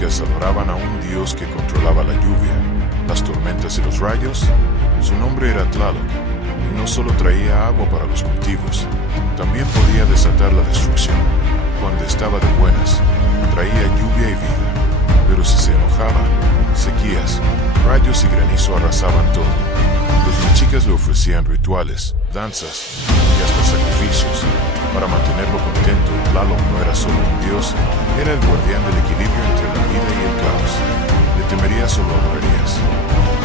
mexicas adoraban a un dios que controlaba la lluvia, las tormentas y los rayos. Su nombre era Tlaloc, y no solo traía agua para los cultivos, también podía desatar la destrucción. Cuando estaba de buenas, traía lluvia y vida, pero si se enojaba, sequías, rayos y granizo arrasaban todo. Los mexicas le ofrecían rituales, danzas y hasta sacrificios. Para mantenerlo contento, Tlaloc no era solo un dios, era el guardián del equilibrio entre la vida y el caos. Le temerías o lo adorarías.